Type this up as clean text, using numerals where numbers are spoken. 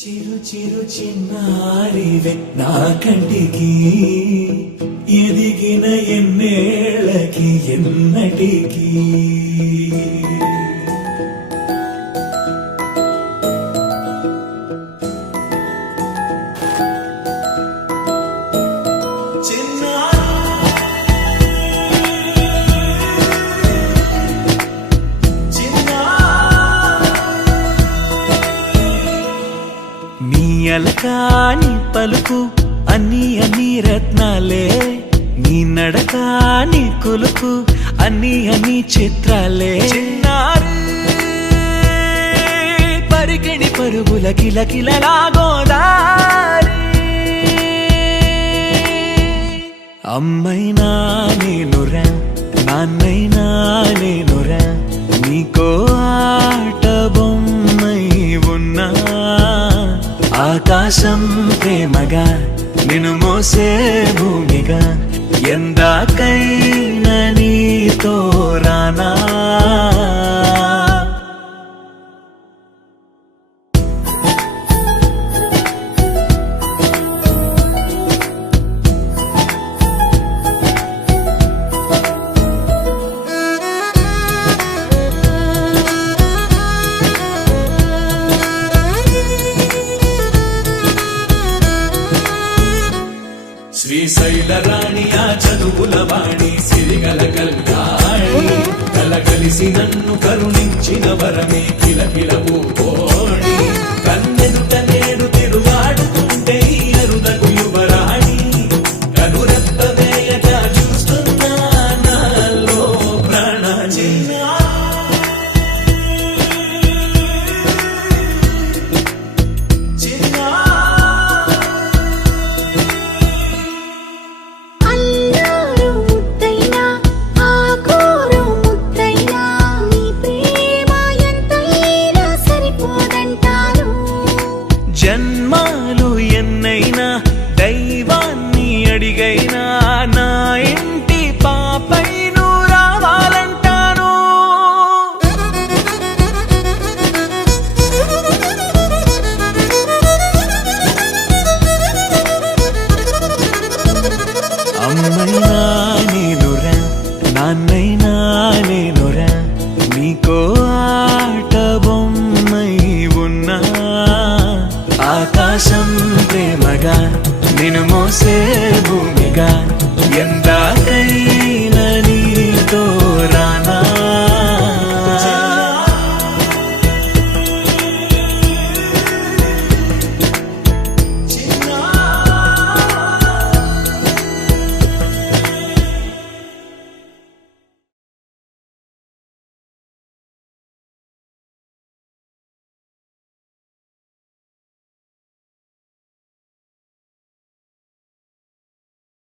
చిరు చిరు చిన్నారివే నా కంటికి ఎదిగిన ఎన్నేళ్ళకి ఎన్నటికి అలకాని పలుకు అన్ని అన్ని రత్నాలే నీ నడకాని కులుకు అన్ని అన్ని చిత్రాలే చిన్నారు పరికిణి పరుగుల కిలకిలలాగోదారి అమ్మైనా నేనురా నాన్నైనా నేనురా నీకో ఆట బొమ్మై ఉన్నా ఆకాశం ప్రేమగా నిన్ను మోసే భూమిగా ఎందాకైనా నీతో రానా శ్రీశైల రాణి ఆ చదువుల వాణి సిరిగల కల్యాణి కలగలిసి నన్ను కరుణించిన వరమే కిలకిల పూకోణి కన్నెదుట నేడు తిరుగాడుతుంటే అరుదకు యువరాణి కనురెప్ప వేయగా చూస్తున్నా నాలో ప్రాణ జన్మాలు ఎన్నైనా దైవాన్ని అడిగైనా నా ఇంటి పాపై నువ్వు రావాలంటాను అమ్మైనా